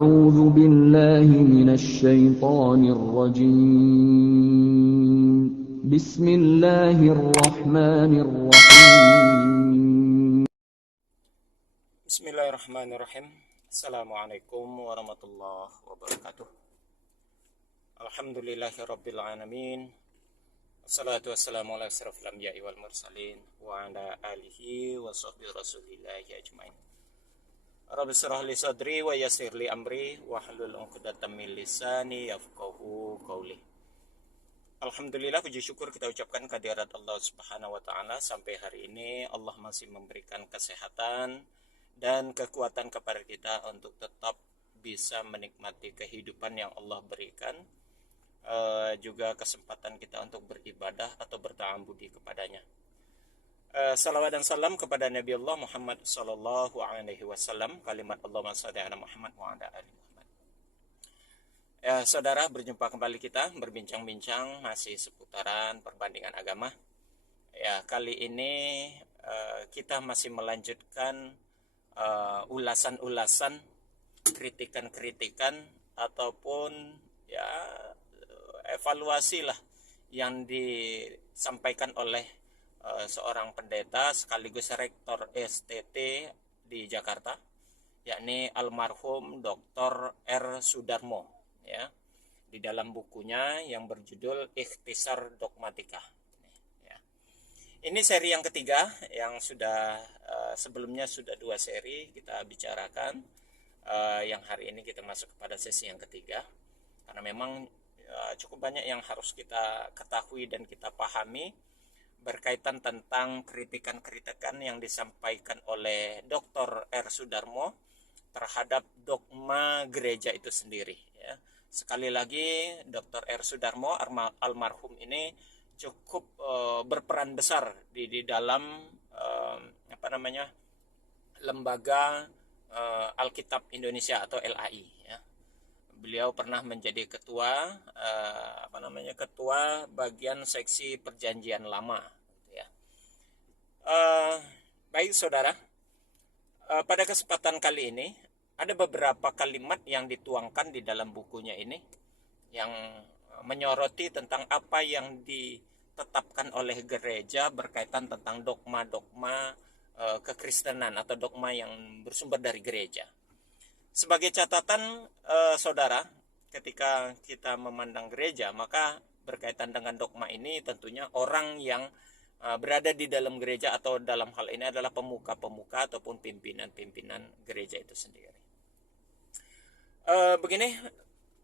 أعوذ بالله من الشيطان الرجيم بسم الله الرحمن الرحيم Bismillahirrahmanirrahim. Assalamualaikum warahmatullahi wabarakatuh. Alhamdulillahirabbil alamin. Wassalatu wassalamu ala asyrafil anbiya'i wal mursalin wa ala alihi wa sahbihi rasulillahi ajmain. Rabbi shrah li sadri wa yassir li amri wahlul 'uqdatam min lisani yafqahu qawli. Alhamdulillah, puji syukur kita ucapkan kehadirat Allah Subhanahu wa taala. Sampai hari ini Allah masih memberikan kesehatan dan kekuatan kepada kita untuk tetap bisa menikmati kehidupan yang Allah berikan, juga kesempatan kita untuk beribadah atau berta'abbudi kepadanya. Salawat dan salam kepada Nabi Allah Muhammad sallallahu alaihi wasallam. Kalimat Allahumma shalli ala Muhammad wa ala ali Muhammad. Ya, saudara, berjumpa kembali kita berbincang-bincang masih seputaran perbandingan agama. Ya, kali ini kita masih melanjutkan ulasan-ulasan, kritikan-kritikan ataupun ya evaluasi lah yang disampaikan oleh seorang pendeta sekaligus rektor STT di Jakarta, yakni almarhum Dr. R. Sudarmo, ya, di dalam bukunya yang berjudul Ikhtisar Dogmatika. Ya. Ini seri yang ketiga, yang sudah sebelumnya sudah 2 seri kita bicarakan. Yang hari ini kita masuk kepada sesi yang ketiga, karena memang cukup banyak yang harus kita ketahui dan kita pahami berkaitan tentang kritikan-kritikan yang disampaikan oleh Dr. R. Sudarmo terhadap dogma gereja itu sendiri. Ya. Sekali lagi, Dr. R. Sudarmo almarhum ini cukup berperan besar di dalam lembaga Alkitab Indonesia atau LAI. Ya. Beliau pernah menjadi ketua ketua bagian seksi Perjanjian Lama. Ya. Baik saudara, pada kesempatan kali ini ada beberapa kalimat yang dituangkan di dalam bukunya ini yang menyoroti tentang apa yang ditetapkan oleh gereja berkaitan tentang dogma-dogma kekristenan atau dogma yang bersumber dari gereja. Sebagai catatan, saudara, ketika kita memandang gereja, maka berkaitan dengan dogma ini tentunya orang yang berada di dalam gereja atau dalam hal ini adalah pemuka-pemuka ataupun pimpinan-pimpinan gereja itu sendiri. Begini,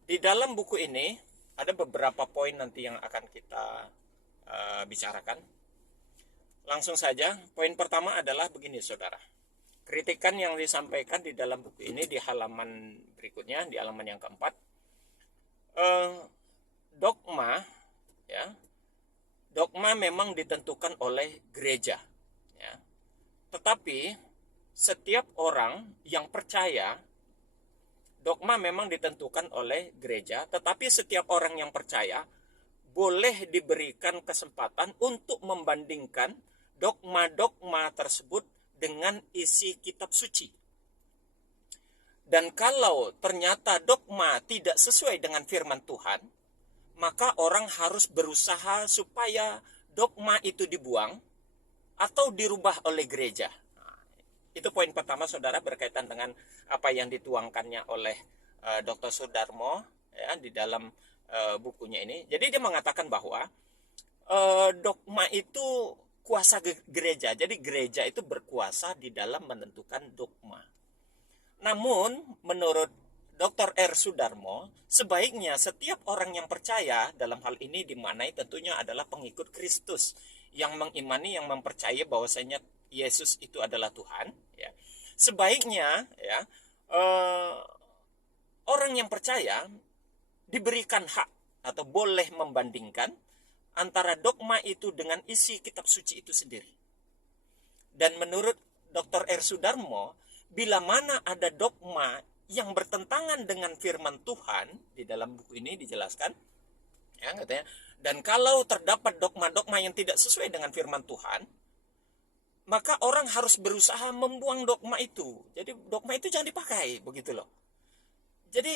di dalam buku ini ada beberapa poin nanti yang akan kita bicarakan. Langsung saja, poin pertama adalah begini saudara. Kritikan yang disampaikan di dalam buku ini di halaman berikutnya, di halaman yang keempat, dogma, ya, dogma memang ditentukan oleh gereja, ya. Tetapi setiap orang yang percaya, dogma memang ditentukan oleh gereja, tetapi setiap orang yang percaya boleh diberikan kesempatan untuk membandingkan dogma-dogma tersebut dengan isi kitab suci. Dan kalau ternyata dogma tidak sesuai dengan firman Tuhan, maka orang harus berusaha supaya dogma itu dibuang atau dirubah oleh gereja. Nah, itu poin pertama saudara, berkaitan dengan apa yang dituangkannya oleh Dr. Sudarmo, ya, di dalam bukunya ini. Jadi dia mengatakan bahwa dogma itu kuasa gereja. Jadi gereja itu berkuasa di dalam menentukan dogma. Namun menurut Dr. R. Sudarmo, sebaiknya setiap orang yang percaya, dalam hal ini dimaknai tentunya adalah pengikut Kristus yang mengimani, yang mempercayai bahwasanya Yesus itu adalah Tuhan, ya. Sebaiknya, ya, orang yang percaya diberikan hak atau boleh membandingkan antara dogma itu dengan isi kitab suci itu sendiri. Dan menurut Dr. R. Sudarmo, bila mana ada dogma yang bertentangan dengan firman Tuhan, di dalam buku ini dijelaskan, ya, katanya, dan kalau terdapat dogma-dogma yang tidak sesuai dengan firman Tuhan, maka orang harus berusaha membuang dogma itu. Jadi dogma itu jangan dipakai, begitu loh. Jadi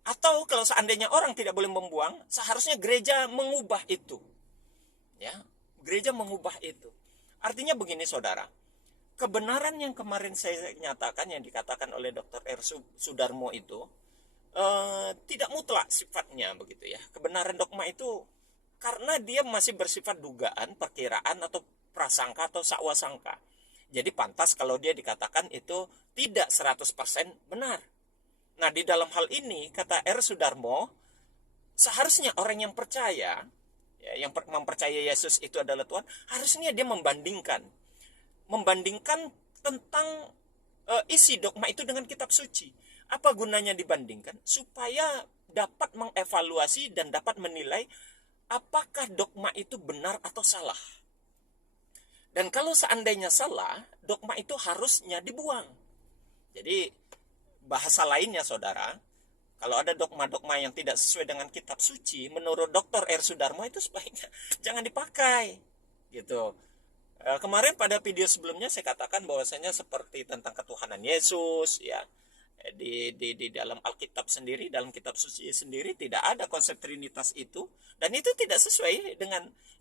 atau kalau seandainya orang tidak boleh membuang, seharusnya gereja mengubah itu. Ya, gereja mengubah itu. Artinya begini saudara, kebenaran yang kemarin saya nyatakan, yang dikatakan oleh Dr. R. Sudarmo itu tidak mutlak sifatnya begitu ya. Kebenaran dogma itu karena dia masih bersifat dugaan, perkiraan atau prasangka atau sakwasangka. Jadi pantas kalau dia dikatakan itu tidak 100% benar. Nah, di dalam hal ini kata R. Sudarmo, seharusnya orang yang percaya, ya, yang mempercayai Yesus itu adalah Tuhan, harusnya dia membandingkan tentang isi dogma itu dengan kitab suci. Apa gunanya dibandingkan? Supaya dapat mengevaluasi dan dapat menilai apakah dogma itu benar atau salah. Dan kalau seandainya salah, dogma itu harusnya dibuang. Jadi bahasa lainnya saudara, kalau ada dogma-dogma yang tidak sesuai dengan kitab suci, menurut Dr. R. Sudarmo itu sebaiknya jangan dipakai. Gitu. Kemarin pada video sebelumnya saya katakan bahwasanya seperti tentang ketuhanan Yesus, ya. Di dalam Alkitab sendiri, dalam kitab suci sendiri tidak ada konsep Trinitas itu, dan itu tidak sesuai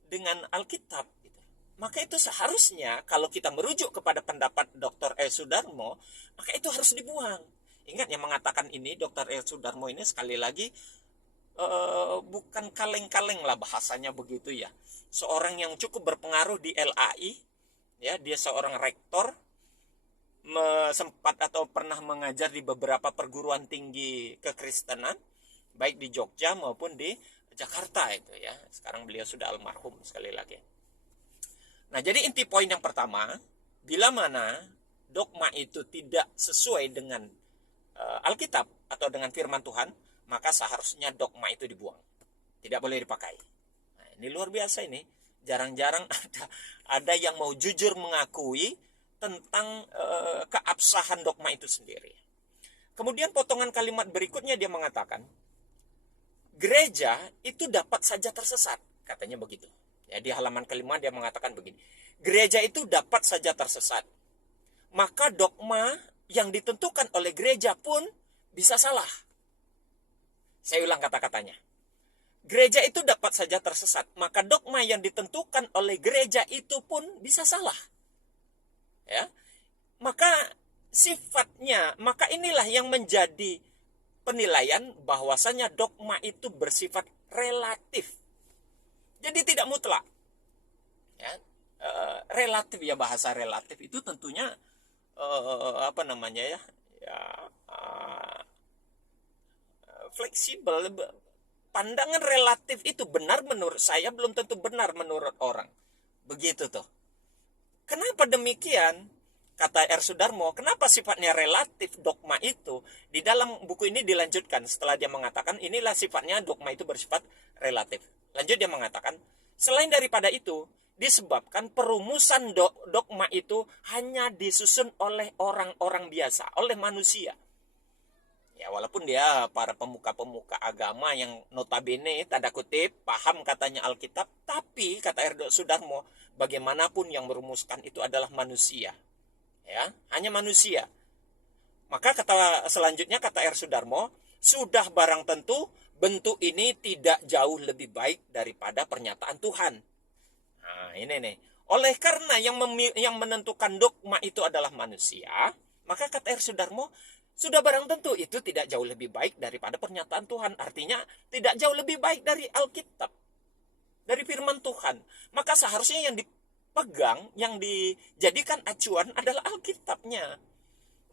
dengan Alkitab. Gitu. Maka itu seharusnya kalau kita merujuk kepada pendapat Dr. R. Sudarmo, maka itu harus dibuang. Ingat yang mengatakan ini, Dr. R. Sudarmo ini sekali lagi bukan kaleng-kaleng lah bahasanya begitu ya. Seorang yang cukup berpengaruh di LAI, ya, dia seorang rektor, sempat atau pernah mengajar di beberapa perguruan tinggi kekristenan, baik di Jogja maupun di Jakarta itu ya. Sekarang beliau sudah almarhum sekali lagi. Nah, jadi inti poin yang pertama, bila mana dogma itu tidak sesuai dengan Alkitab atau dengan firman Tuhan, maka seharusnya dogma itu dibuang. Tidak boleh dipakai. Nah, ini luar biasa ini. Jarang-jarang ada yang mau jujur mengakui tentang keabsahan dogma itu sendiri. Kemudian potongan kalimat berikutnya dia mengatakan, gereja itu dapat saja tersesat, katanya begitu. Ya, di halaman kelima dia mengatakan begini, gereja itu dapat saja tersesat. Maka dogma yang ditentukan oleh gereja pun bisa salah. Saya ulang kata-katanya. Gereja itu dapat saja tersesat, maka dogma yang ditentukan oleh gereja itu pun bisa salah. Ya. Maka sifatnya, maka inilah yang menjadi penilaian bahwasanya dogma itu bersifat relatif. Jadi tidak mutlak. Ya. Relatif ya, bahasa relatif itu tentunya apa namanya ya, fleksibel. Pandangan relatif itu benar menurut saya belum tentu benar menurut orang. Begitu tuh. Kenapa demikian? Kata R. Sudarmo, kenapa sifatnya relatif dogma itu? Di dalam buku ini dilanjutkan setelah dia mengatakan inilah sifatnya dogma itu bersifat relatif. Lanjut dia mengatakan, selain daripada itu, disebabkan perumusan dogma itu hanya disusun oleh orang-orang biasa, oleh manusia. Ya, walaupun dia para pemuka-pemuka agama yang notabene tanda kutip paham katanya Alkitab, tapi kata R. Sudarmo, bagaimanapun yang merumuskan itu adalah manusia. Ya, hanya manusia. Maka kata selanjutnya kata R. Sudarmo, sudah barang tentu bentuk ini tidak jauh lebih baik daripada pernyataan Tuhan. Nah, ini nih. Oleh karena yang menentukan dogma itu adalah manusia, maka kata R. Sudarmo, sudah barang tentu itu tidak jauh lebih baik daripada pernyataan Tuhan. Artinya tidak jauh lebih baik dari Alkitab, dari firman Tuhan. Maka seharusnya yang dipegang, yang dijadikan acuan adalah Alkitabnya,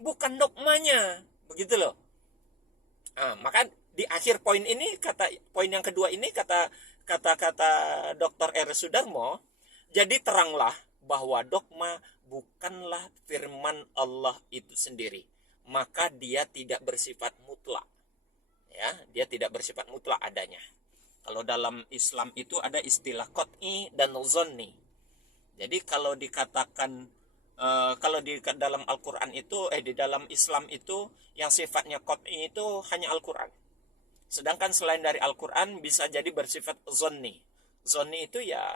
bukan dogmanya. Begitu loh. Nah, maka di akhir poin ini, poin yang kedua ini, kata Dr. R. Sudarmo, jadi teranglah bahwa dogma bukanlah firman Allah itu sendiri, maka dia tidak bersifat mutlak. Ya, dia tidak bersifat mutlak adanya. Kalau dalam Islam itu ada istilah qat'i dan zonni. Jadi kalau dikatakan kalau di dalam Al-Quran itu di dalam Islam itu yang sifatnya qat'i itu hanya Al-Quran. Sedangkan selain dari Al-Quran bisa jadi bersifat zonni. Zonni itu ya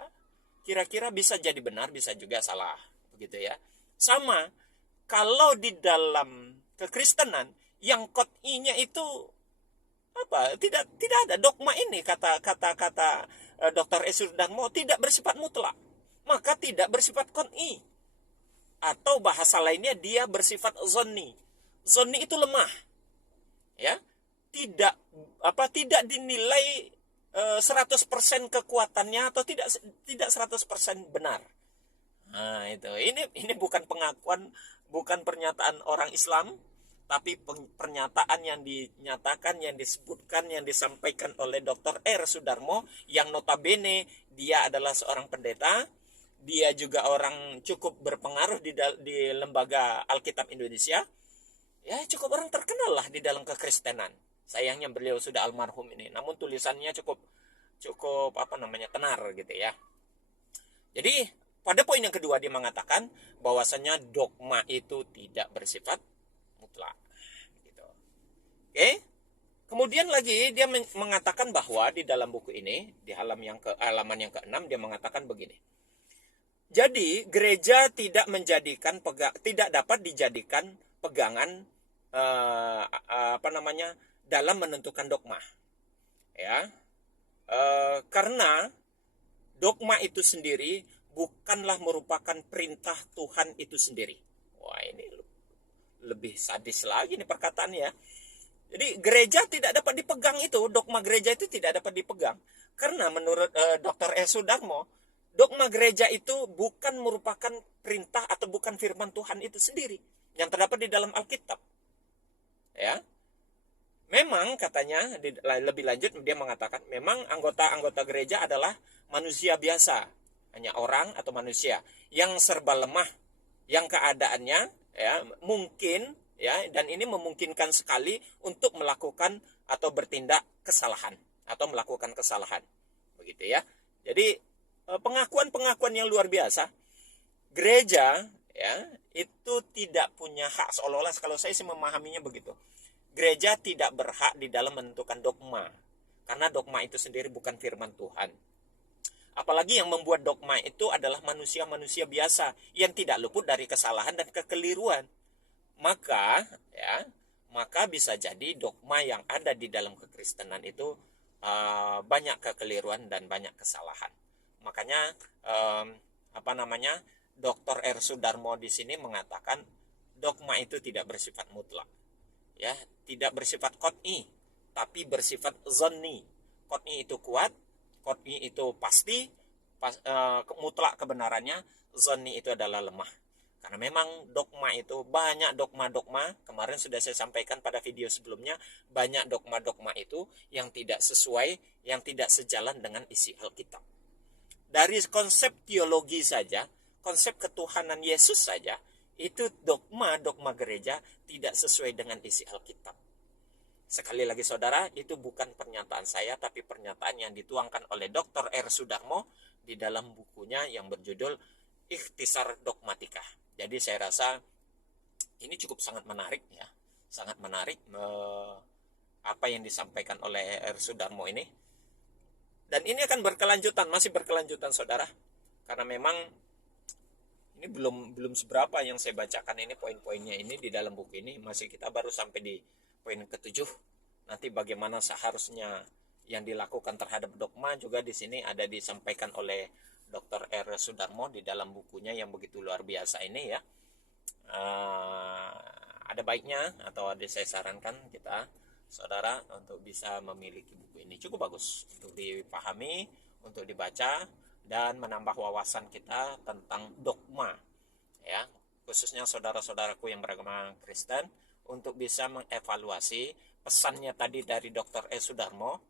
kira-kira bisa jadi benar, bisa juga salah, begitu ya. Sama kalau di dalam kekristenan yang qat'inya itu apa? Tidak ada dogma ini, kata Dr. Esur Darmo, tidak bersifat mutlak, maka tidak bersifat qat'i, atau bahasa lainnya dia bersifat zonni. Zonni itu lemah, ya, tidak tidak dinilai 100% kekuatannya, atau tidak 100% benar. Nah, itu ini bukan pengakuan, bukan pernyataan orang Islam, tapi pernyataan yang dinyatakan, yang disebutkan, yang disampaikan oleh Dr. R. Sudarmo, yang notabene dia adalah seorang pendeta, dia juga orang cukup berpengaruh di lembaga Alkitab Indonesia, ya cukup orang terkenal lah di dalam kekristenan. Sayangnya beliau sudah almarhum ini, namun tulisannya cukup tenar gitu ya. Jadi pada poin yang kedua dia mengatakan bahwasanya dogma itu tidak bersifat mutlak. Gitu. Oke. Kemudian lagi dia mengatakan bahwa di dalam buku ini, di halaman yang ke-6 dia mengatakan begini. Jadi gereja tidak dapat dijadikan pegangan dalam menentukan dogma, ya, karena dogma itu sendiri bukanlah merupakan perintah Tuhan itu sendiri. Wah, ini lebih sadis lagi nih perkataannya. Jadi gereja tidak dapat dipegang, itu dogma gereja itu tidak dapat dipegang karena menurut Dr. E. Sudarmo, dogma gereja itu bukan merupakan perintah atau bukan firman Tuhan itu sendiri yang terdapat di dalam Alkitab. Ya. Memang katanya lebih lanjut dia mengatakan memang anggota-anggota gereja adalah manusia biasa, hanya orang atau manusia yang serba lemah, yang keadaannya ya mungkin ya, dan ini memungkinkan sekali untuk melakukan atau bertindak kesalahan atau melakukan kesalahan. Begitu ya. Jadi pengakuan-pengakuan yang luar biasa. Gereja ya itu tidak punya hak, seolah-olah kalau saya sih memahaminya begitu. Gereja tidak berhak di dalam menentukan dogma, karena dogma itu sendiri bukan firman Tuhan. Apalagi yang membuat dogma itu adalah manusia-manusia biasa yang tidak luput dari kesalahan dan kekeliruan. Maka bisa jadi dogma yang ada di dalam kekristenan itu banyak kekeliruan dan banyak kesalahan. Makanya Dr. R. Sudarmo di sini mengatakan dogma itu tidak bersifat mutlak. Ya, tidak bersifat qat'i, tapi bersifat zonni. Qat'i itu kuat, qat'i itu pasti, mutlak kebenarannya, zonni itu adalah lemah. Karena memang dogma itu banyak dogma-dogma, kemarin sudah saya sampaikan pada video sebelumnya, banyak dogma-dogma itu yang tidak sesuai, yang tidak sejalan dengan isi Alkitab. Dari konsep teologi saja, konsep ketuhanan Yesus saja, itu dogma gereja tidak sesuai dengan isi Alkitab. Sekali lagi saudara, itu bukan pernyataan saya, tapi pernyataan yang dituangkan oleh Dr. R. Sudarmo di dalam bukunya yang berjudul Ikhtisar Dogmatika. Jadi saya rasa ini cukup sangat menarik ya, sangat menarik apa yang disampaikan oleh R. Sudarmo ini. Dan ini akan berkelanjutan, masih berkelanjutan saudara, karena memang ini belum seberapa yang saya bacakan ini, poin-poinnya ini di dalam buku ini, masih kita baru sampai di poin ke-7. Nanti bagaimana seharusnya yang dilakukan terhadap dogma juga di sini ada disampaikan oleh Dr. R. Sudarmo di dalam bukunya yang begitu luar biasa ini ya. Ada baiknya atau saya sarankan kita saudara untuk bisa memiliki buku ini, cukup bagus untuk dipahami, untuk dibaca, dan menambah wawasan kita tentang dogma ya, khususnya saudara-saudaraku yang beragama Kristen, untuk bisa mengevaluasi pesannya tadi dari Dr. E. Sudarmo.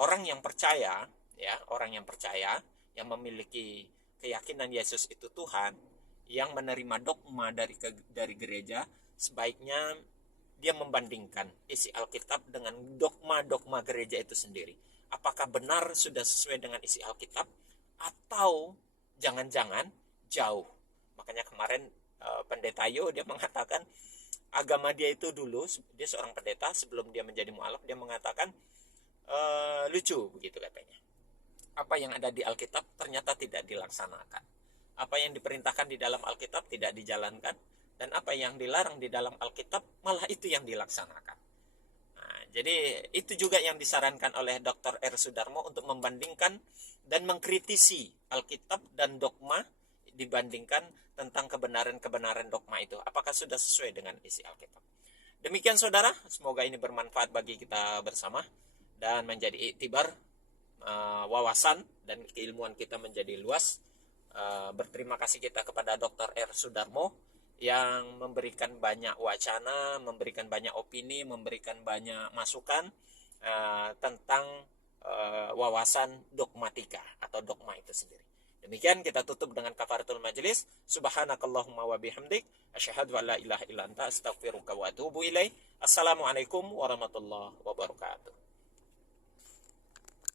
Orang yang percaya ya, orang yang percaya, yang memiliki keyakinan Yesus itu Tuhan, yang menerima dogma dari gereja, sebaiknya dia membandingkan isi Alkitab dengan dogma gereja itu sendiri. Apakah benar sudah sesuai dengan isi Alkitab, atau jangan-jangan jauh. Makanya kemarin pendeta Yo dia mengatakan agama dia itu dulu, dia seorang pendeta sebelum dia menjadi mualaf, dia mengatakan lucu begitu katanya. Apa yang ada di Alkitab ternyata tidak dilaksanakan. Apa yang diperintahkan di dalam Alkitab tidak dijalankan, dan apa yang dilarang di dalam Alkitab malah itu yang dilaksanakan. Nah, jadi itu juga yang disarankan oleh Dr. R. Sudarmo untuk membandingkan dan mengkritisi Alkitab dan dogma, dibandingkan tentang kebenaran-kebenaran dogma itu. Apakah sudah sesuai dengan isi Alkitab? Demikian saudara, semoga ini bermanfaat bagi kita bersama dan menjadi iktibar, wawasan dan keilmuan kita menjadi luas. Berterima kasih kita kepada Dr. R. Sudarmo yang memberikan banyak wacana, memberikan banyak opini, memberikan banyak masukan tentang wawasan dogmatika atau dogma itu sendiri. Demikian kita tutup dengan kafaratul majelis. Subhanakallahumma wa bihamdik asyhadu an la ilaha illa anta astaghfiruka wa atubu ilaik. Assalamualaikum warahmatullahi wabarakatuh.